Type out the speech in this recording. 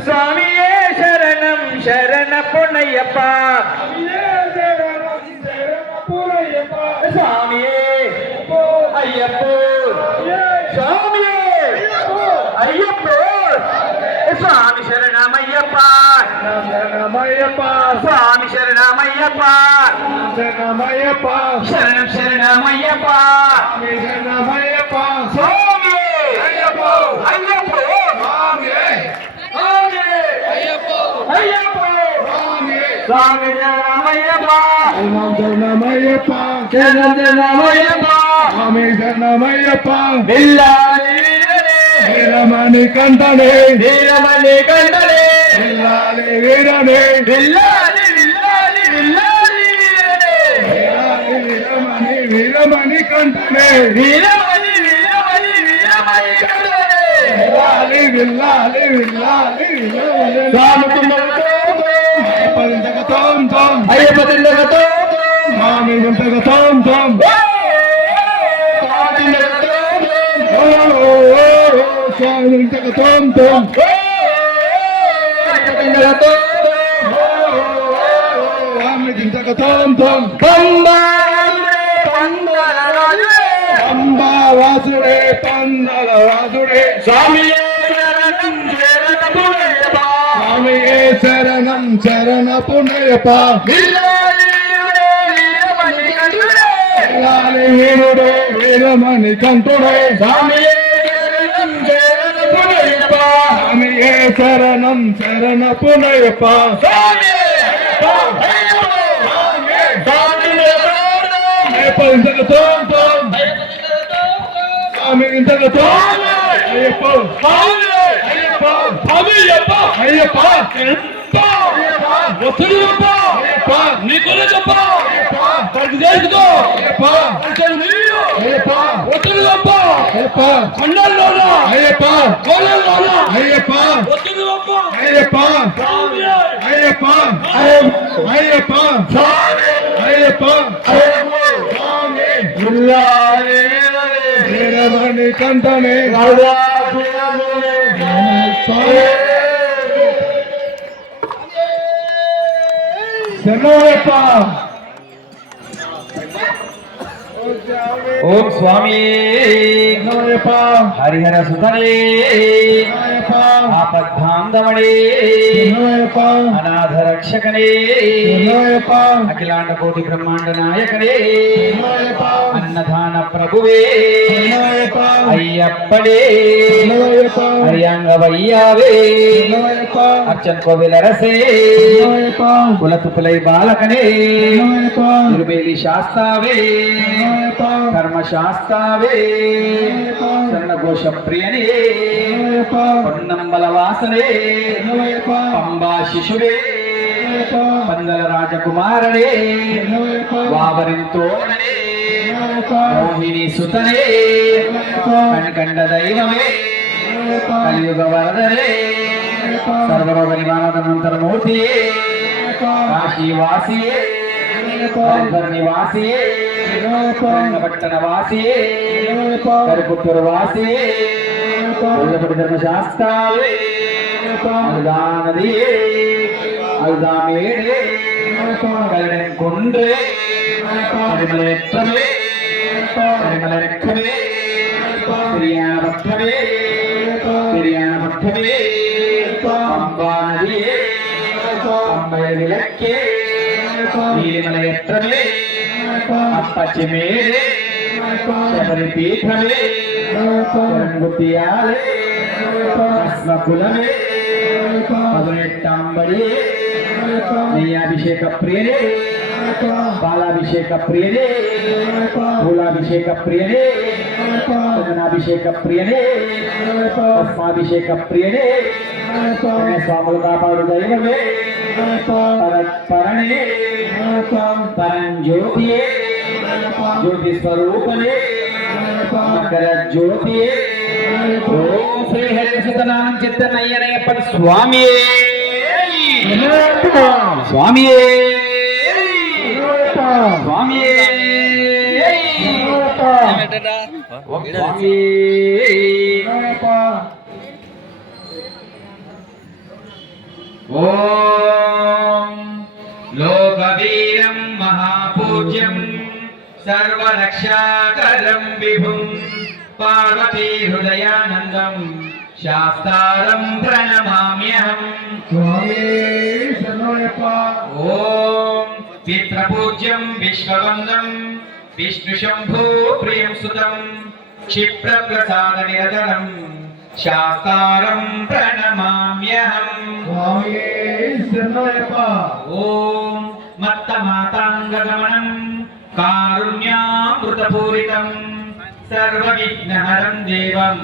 స్వామియే శరణం శరణ పొన్నయ్యప్ప స్వామియే అయ్యప్ప స్వామియే అయ్యప్ప స్వామి శరణమయ్యప్ప స్వామి శరణమయ్యప్ప శరణం శరణమయ్యప్ప స్వామి అయ్యప్ప అయ్యప్ప స్వామి శరణమయ్యప్ప శరణమయ్యప్ప శరణం శరణమయ్యప్ప స్వామి శరణమయ్యప్ప బిల్లాలి వీరమణి కంఠనే వీరమణి కంఠనే బిల్లాలి వీరనే బిల్లాలి బిల్లాలి బిల్లాలి వీరమణి వీరమణి కంఠనే వీరమణి వీరమణి వీరమణి కంఠనే బిల్లాలి బిల్లాలి బిల్లాలి వీరమణి స్వామి తుండగతో పరింతక తోం తోం అయ్యప్ప తుండగతో స్వామి గుంతక తోం తోం స్వామి తుండగతో స్వామి గుంతక తోం తోం అయ్యప్ప తుండగతో స్వామి గుంతక తోం తోం పంబా వాసుడే పందల వాసుడే స్వామియే శరణం శరణ పుణ్యప్ప స్వామియే శరణం శరణ పుణ్యప్ప బిల్లాలి వీరమణి కంఠనే బిల్లాలి వీరుడే వీరమణి కంఠుడే స్వామియే శరణం శరణ పుణ్యప్ప స్వామియే శరణం శరణ పుణ్యప్ప స్వామియే అయ్యప్ప స్వామి ఇంతకు తోం తోం స్వామి ఇంతకు తోం అయ్యప్ప అయ్యప్ప అయ్యప్ప అయ్యప్ప వస్తువులప్ప అయ్యప్ప నీకునే చెప్ప పరికి చేసుకో అయ్యప్ప అయ్యప్ప వస్తువులప్ప అయ్యప్ప కొండల్లోన అయ్యప్ప కోళ్ళల్లోన అయ్యప్ప వస్తువులప్ప అయ్యప్ప అయ్యప్ప అయ్యప్ప అయ్యప్ప వీరమణి కంఠనే శరణమయ్యప్ప ఓం స్వామి శరణమయ్యప్ప హరిహర సుతనే శరణమయ్యప్ప ఆపద్ధాంధమణే శరణమయ్యప్ప అనాథ రక్షకనే శరణమయ్యప్ప అఖిలాండ కోటి బ్రహ్మాండ నాయకనే శరణమయ్యప్ప అన్నదాన ప్రభువే శరణమయ్యప్ప అయ్యప్పడే శరణమయ్యప్ప హరియాంగవయ్యావే శరణమయ్యప్ప అర్చన్ కోవిలరసే శరణమయ్యప్ప కులతుపులై బాలకనే శరణమయ్యప్ప తిరుమేలి శాస్తావే శరణమయ్యప్ప కర్మశాస్తావే శరణఘోష ప్రియనే శరణమయ్యప్ప పొన్నంబల వాసనే శరణమయ్యప్ప పంబా శిశువే శరణమయ్యప్ప పందల రాజకుమారనే శరణమయ్యప్ప వావరింతోడనే శరణమయ్యప్ప మోహిని సుతనే కణకండ దైవమే శరణమయ్యప్ప కలియుగ వరదనే సర్వరోగ నివారణమంతరమూర్తియే కాశీవాసియే హరిధర నివాసియే పట్టణ వాసియే కరిపుత్తూరు వాసియే ధర్మశాస్త్రావే అనుదానదియే அழுதாமேடே கல்லடன் கொன்றே பரிமலற்றமே பரிமலற்றமே பிரியான பற்றமே பிரியான பற்றமே அம்பானதியே அம்பை விளக்கே நீலிமலையற்றமே அப்பச்சி மேடே శబరి పీఠమే గుత్తియాలే భస్మకులమే పదునెట్టంబడియే నెయ్యాభిషేక ప్రియనే పాలాభిషేక ప్రియనే పూలాభిషేక ప్రియనే చందనాభిషేక ప్రియనే భస్మాభిషేక ప్రియనే స్వాములు కాపాడు దైవమే పరణే పరంజ్యోతియే జ్యోతి స్వరూపనే మకర జ్యోతియే ఓం శ్రీ హరిసుతనామం చిత్తనయ్యనయ్యప్ప స్వామియే స్వామియే స్వామియే ఓం స్వామి శరణయ్యప్ప ఓం లోకవీరం మహాపూజ్యం సర్వరక్షాకరం విభుం పార్వతీ హృదయానందం శాస్త్రం ప్రణమామ్యహం స్వామి శరణయ్యప్ప ఓం పితృపూజ్యం విశ్వవందం విష్ణు శంభో ప్రియం సుతం క్షిప్రప్రసాద నిరతరం శాస్త్రం ప్రణమామ్యహం స్వామి శరణయ్యప్ప ఓం మత్తమాతాంగగమనం కారుణ్యామృతపూరితం సర్వవిఘ్నహరం దేవం